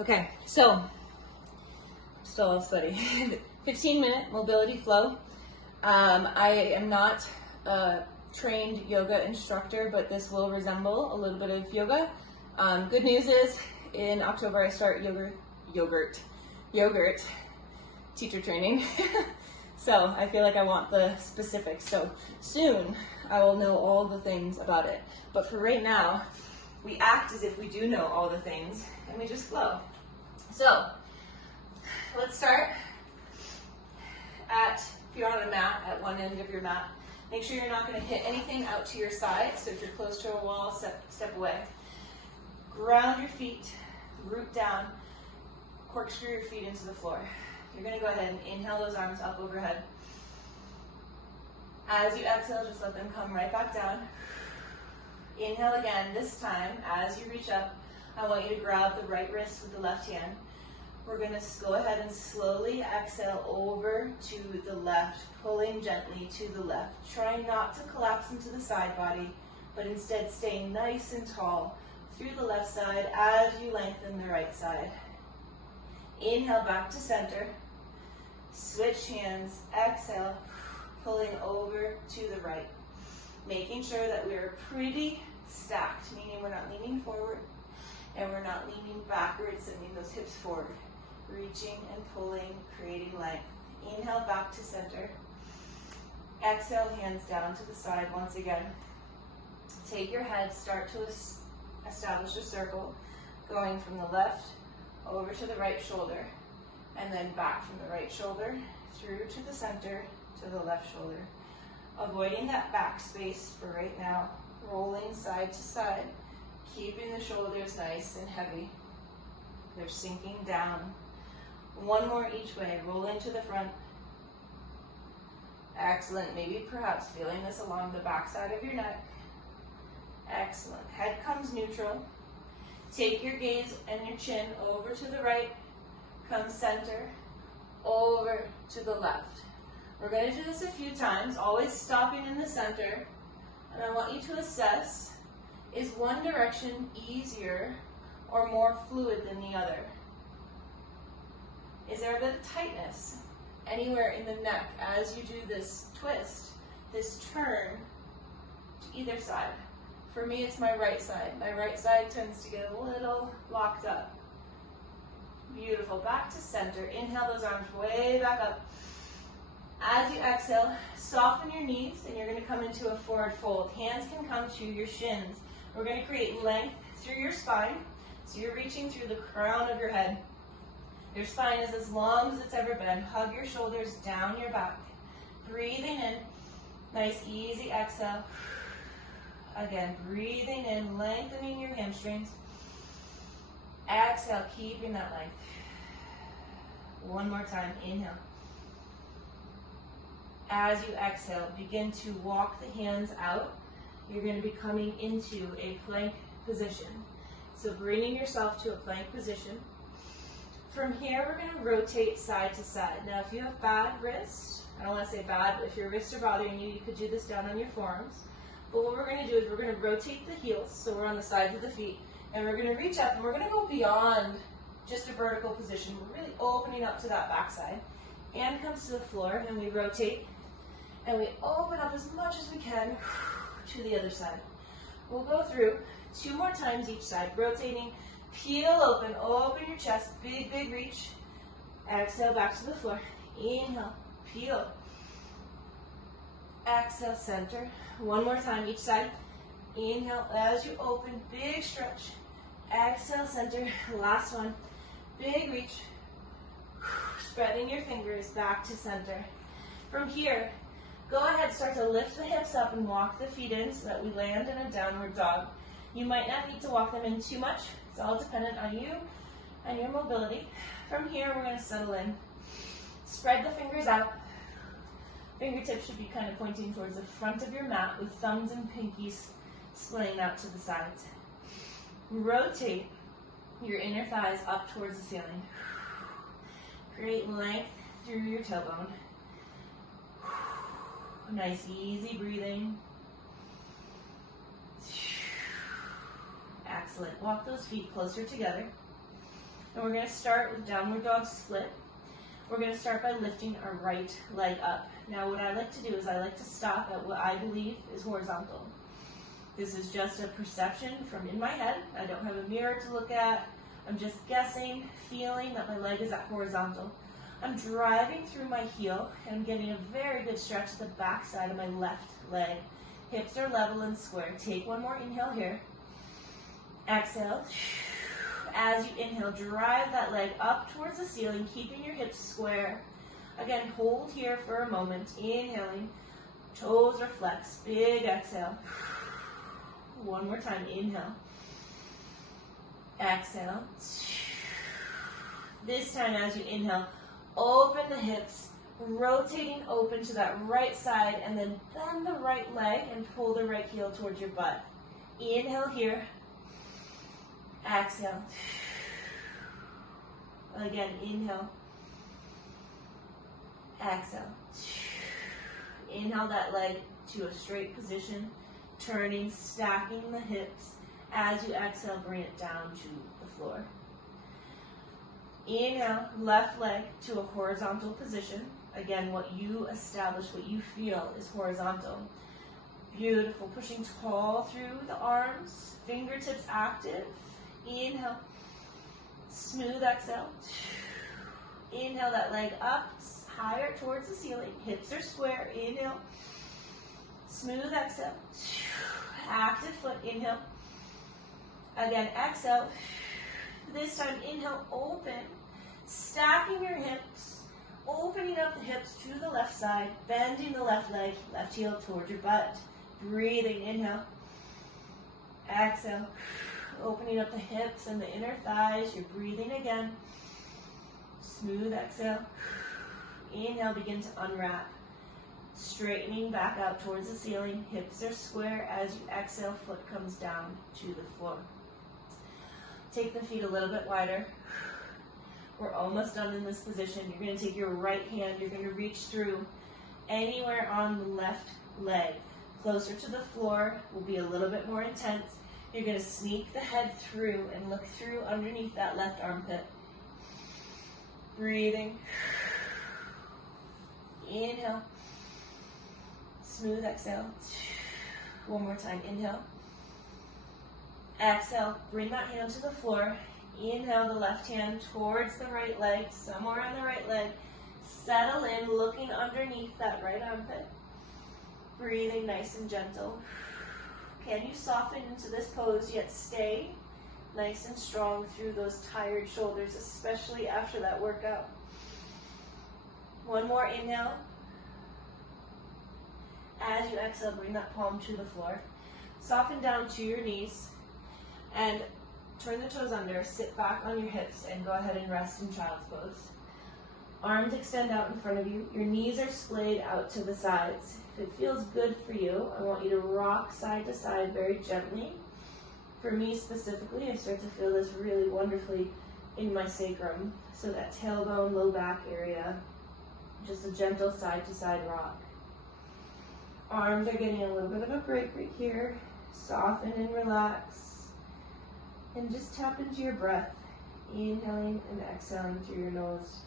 Okay, so still all sweaty. 15-minute mobility flow. I am not a trained yoga instructor, but this will resemble a little bit of yoga. Good news is in October I start yogurt teacher training. So I feel like I want the specifics. So soon I will know all the things about it. But for right now, we act as if we do know all the things and we just flow. So let's start if you're on a mat, at one end of your mat. Make sure you're not going to hit anything out to your side. So if you're close to a wall, step away. Ground your feet, root down, corkscrew your feet into the floor. You're going to go ahead and inhale those arms up overhead. As you exhale, just let them come right back down. Inhale again. This time, as you reach up, I want you to grab the right wrist with the left hand. We're going to go ahead and slowly exhale over to the left, pulling gently to the left. Try not to collapse into the side body, but instead staying nice and tall through the left side as you lengthen the right side. Inhale back to center. Switch hands. Exhale, pulling over to the right. Making sure that we're pretty stacked, meaning we're not leaning forward and we're not leaning backwards, sending those hips forward. Reaching and pulling, creating length. Inhale back to center. Exhale, hands down to the side once again. Take your head, start to establish a circle, going from the left over to the right shoulder, and then back from the right shoulder through to the center to the left shoulder. Avoiding that back space for right now. Rolling side to side, keeping the shoulders nice and heavy. They're sinking down. One more each way. Roll into the front. Excellent. Maybe perhaps feeling this along the back side of your neck. Excellent. Head comes neutral. Take your gaze and your chin over to the right. Come center. Over to the left. We're going to do this a few times, always stopping in the center. And I want you to assess, is one direction easier or more fluid than the other? Is there a bit of tightness anywhere in the neck as you do this twist, this turn to either side? For me, it's my right side. My right side tends to get a little locked up. Beautiful. Back to center. Inhale those arms way back up. As you exhale, soften your knees and you're going to come into a forward fold. Hands can come to your shins. We're going to create length through your spine. So you're reaching through the crown of your head. Your spine is as long as it's ever been. Hug your shoulders down your back. Breathing in. Nice, easy exhale. Again, breathing in, lengthening your hamstrings. Exhale, keeping that length. One more time, inhale. As you exhale, begin to walk the hands out. You're going to be coming into a plank position. So bringing yourself to a plank position. From here, we're going to rotate side to side. Now, if you have bad wrists, I don't want to say bad, but if your wrists are bothering you, you could do this down on your forearms. But what we're going to do is we're going to rotate the heels, so we're on the sides of the feet, and we're going to reach up, and we're going to go beyond just a vertical position. We're really opening up to that backside. Hand comes to the floor, and we rotate, and we open up as much as we can to the other side. We'll go through 2 more times each side, rotating. Peel open, open your chest, big, big reach. Exhale, back to the floor. Inhale, peel. Exhale, center. One more time each side. Inhale, as you open, big stretch. Exhale, center. Last one. Big reach. Spreading your fingers back to center. From here, go ahead, start to lift the hips up and walk the feet in so that we land in a downward dog. You might not need to walk them in too much. It's all dependent on you and your mobility. From here, we're going to settle in. Spread the fingers out. Fingertips should be kind of pointing towards the front of your mat with thumbs and pinkies splaying out to the sides. Rotate your inner thighs up towards the ceiling. Create length through your tailbone. Nice, easy breathing. Excellent. Walk those feet closer together. And we're going to start with downward dog split. We're going to start by lifting our right leg up. Now what I like to do is I like to stop at what I believe is horizontal. This is just a perception from in my head. I don't have a mirror to look at. I'm just guessing, feeling that my leg is at horizontal. I'm driving through my heel and I'm getting a very good stretch to the back side of my left leg. Hips are level and square. Take one more inhale here. Exhale. As you inhale, drive that leg up towards the ceiling, keeping your hips square. Again, hold here for a moment. Inhaling, toes are flexed. Big exhale. One more time, inhale. Exhale. This time as you inhale, open the hips, rotating open to that right side, and then bend the right leg and pull the right heel towards your butt. Inhale here. Exhale. Again, inhale. Exhale. Inhale that leg to a straight position, turning, stacking the hips. As you exhale, bring it down to the floor. Inhale, left leg to a horizontal position. Again, what you establish, what you feel is horizontal. Beautiful. Pushing tall through the arms, fingertips active. Inhale, smooth exhale. Inhale that leg up, higher towards the ceiling. Hips are square. Inhale, smooth exhale. Active foot, inhale. Again, exhale. This time, inhale, open. Stacking your hips, opening up the hips to the left side, bending the left leg, left heel towards your butt. Breathing, inhale. Exhale. Opening up the hips and the inner thighs. You're breathing again. Smooth exhale. Inhale, begin to unwrap. Straightening back out towards the ceiling. Hips are square. As you exhale, foot comes down to the floor. Take the feet a little bit wider. We're almost done in this position. You're going to take your right hand. You're going to reach through anywhere on the left leg. Closer to the floor will be a little bit more intense. You're going to sneak the head through and look through underneath that left armpit. Breathing. Inhale. Smooth exhale. One more time. Inhale. Exhale. Bring that hand to the floor. Inhale the left hand towards the right leg, somewhere on the right leg. Settle in, looking underneath that right armpit. Breathing nice and gentle. Can you soften into this pose yet stay nice and strong through those tired shoulders, especially after that workout? One more inhale. As you exhale, bring that palm to the floor. Soften down to your knees and turn the toes under, sit back on your hips, and go ahead and rest in child's pose. Arms extend out in front of you. Your knees are splayed out to the sides. If it feels good for you, I want you to rock side to side very gently. For me specifically, I start to feel this really wonderfully in my sacrum. So that tailbone, low back area, just a gentle side to side rock. Arms are getting a little bit of a break right here. Soften and relax. And just tap into your breath, inhaling and exhaling through your nose.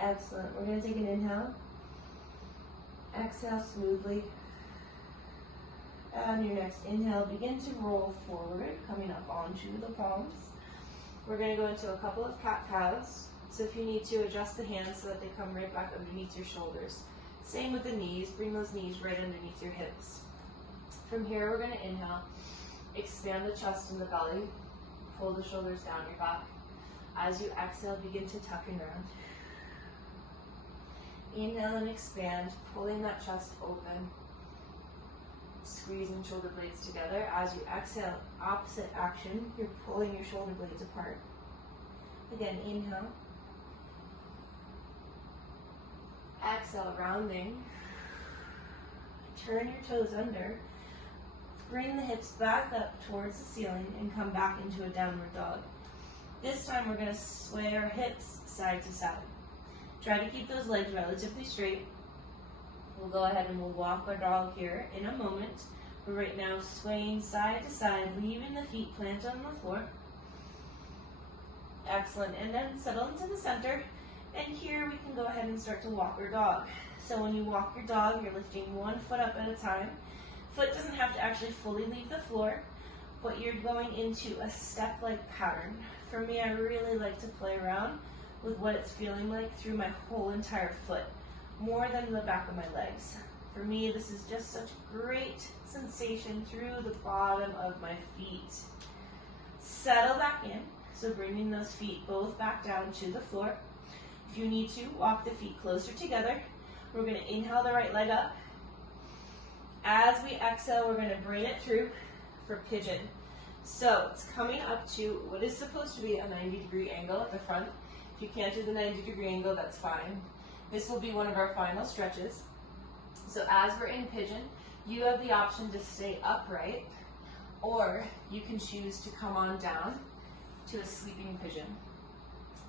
Excellent. We're going to take an inhale. Exhale smoothly. On your next inhale, begin to roll forward, coming up onto the palms. We're going to go into a couple of cat-cows. So if you need to, adjust the hands so that they come right back underneath your shoulders. Same with the knees. Bring those knees right underneath your hips. From here, we're going to inhale. Expand the chest and the belly. Pull the shoulders down your back. As you exhale, begin to tuck and round. Inhale and expand, pulling that chest open. Squeezing shoulder blades together. As you exhale, opposite action, you're pulling your shoulder blades apart. Again, inhale. Exhale, rounding. Turn your toes under. Bring the hips back up towards the ceiling and come back into a downward dog. This time we're going to sway our hips side to side. Try to keep those legs relatively straight. We'll go ahead and we'll walk our dog here in a moment. We're right now swaying side to side, leaving the feet planted on the floor. Excellent, and then settle into the center. And here we can go ahead and start to walk our dog. So when you walk your dog, you're lifting one foot up at a time. Foot doesn't have to actually fully leave the floor, but you're going into a step-like pattern. For me, I really like to play around with what it's feeling like through my whole entire foot, more than the back of my legs. For me, this is just such great sensation through the bottom of my feet. Settle back in, so bringing those feet both back down to the floor. If you need to, walk the feet closer together. We're going to inhale the right leg up. As we exhale, we're going to bring it through for pigeon. So it's coming up to what is supposed to be a 90-degree angle at the front. If you can't do the 90-degree angle, that's fine. This will be one of our final stretches. So as we're in pigeon, you have the option to stay upright, or you can choose to come on down to a sleeping pigeon.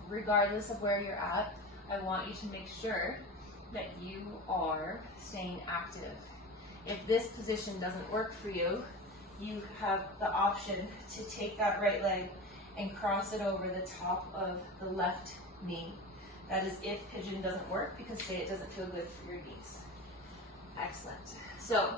Regardless of where you're at, I want you to make sure that you are staying active. If this position doesn't work for you, you have the option to take that right leg and cross it over the top of the left knee. That is if pigeon doesn't work, because say it doesn't feel good for your knees. Excellent. So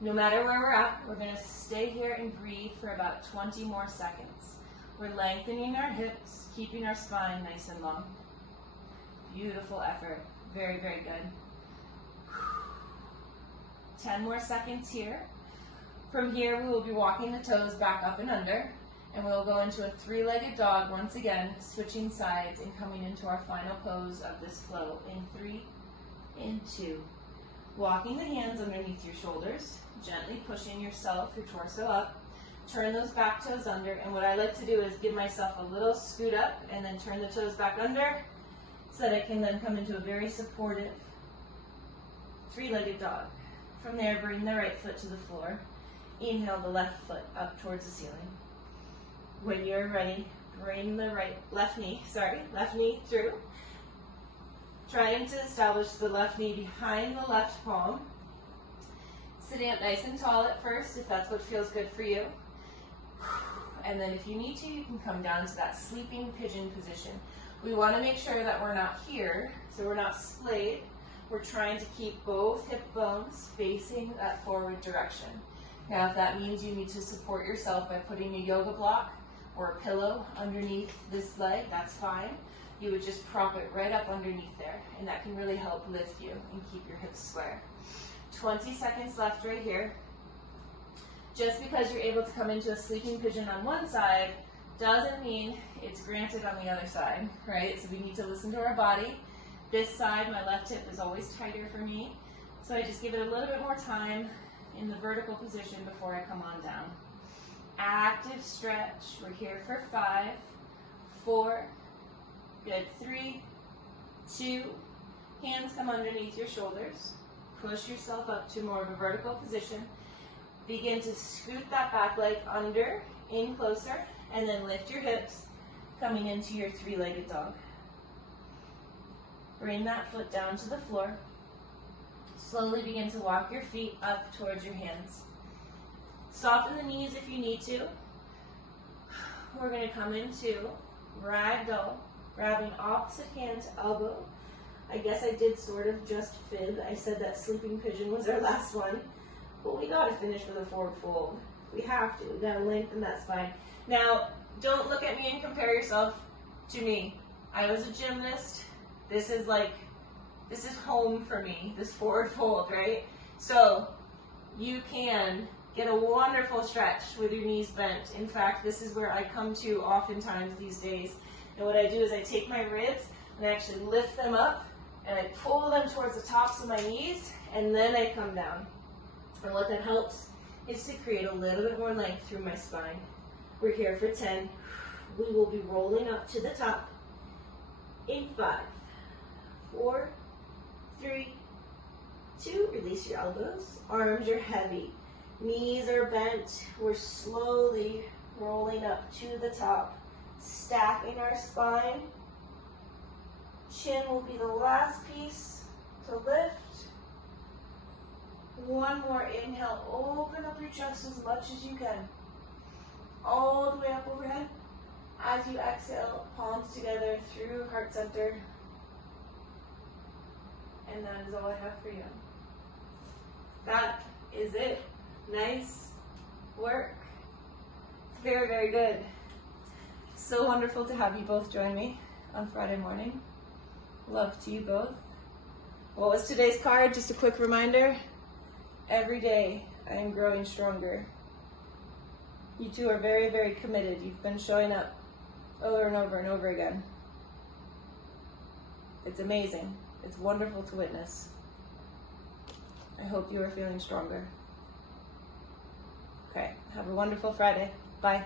no matter where we're at, we're going to stay here and breathe for about 20 more seconds. We're lengthening our hips, keeping our spine nice and long. Beautiful effort. Very, very good. 10 more seconds here. From here, we will be walking the toes back up and under, and we'll go into a three-legged dog once again, switching sides and coming into our final pose of this flow in 3, in 2. Walking the hands underneath your shoulders, gently pushing yourself, your torso up. Turn those back toes under, and what I like to do is give myself a little scoot up and then turn the toes back under so that I can then come into a very supportive three-legged dog. From there, bring the right foot to the floor. Inhale the left foot up towards the ceiling. When you're ready, bring the left knee through. Trying to establish the left knee behind the left palm. Sitting up nice and tall at first, if that's what feels good for you. And then if you need to, you can come down to that sleeping pigeon position. We want to make sure that we're not here, so we're not splayed. We're trying to keep both hip bones facing that forward direction. Now, if that means you need to support yourself by putting a yoga block or a pillow underneath this leg, that's fine. You would just prop it right up underneath there, and that can really help lift you and keep your hips square. 20 seconds left right here. Just because you're able to come into a sleeping pigeon on one side doesn't mean it's granted on the other side, right? So we need to listen to our body. This side, my left hip, is always tighter for me, so I just give it a little bit more time in the vertical position before I come on down. Active stretch. We're here for 5, 4, good, 3, 2, hands come underneath your shoulders. Push yourself up to more of a vertical position. Begin to scoot that back leg under, in closer, and then lift your hips, coming into your three-legged dog. Bring that foot down to the floor. Slowly begin to walk your feet up towards your hands. Soften the knees if you need to. We're going to come into ragdoll, grabbing opposite hand to elbow. I guess I did sort of just fib. I said that sleeping pigeon was our last one, but we got to finish with a forward fold. We have to. We got to lengthen that spine. Now, don't look at me and compare yourself to me. I was a gymnast. This is home for me, this forward fold, right? So you can get a wonderful stretch with your knees bent. In fact, this is where I come to oftentimes these days. And what I do is I take my ribs and I actually lift them up and I pull them towards the tops of my knees, and then I come down. And what that helps is to create a little bit more length through my spine. We're here for 10. We will be rolling up to the top in 5, 4, 3, 2, release your elbows. Arms are heavy. Knees are bent. We're slowly rolling up to the top, stacking our spine. Chin will be the last piece to lift. One more inhale, open up your chest as much as you can. All the way up overhead. As you exhale, palms together through heart center. And that is all I have for you. That is it. Nice work. Very, very good. So wonderful to have you both join me on Friday morning. Love to you both. What was today's card? Just a quick reminder. Every day I am growing stronger. You two are very, very committed. You've been showing up over and over and over again. It's amazing. It's wonderful to witness. I hope you are feeling stronger. Okay, have a wonderful Friday. Bye.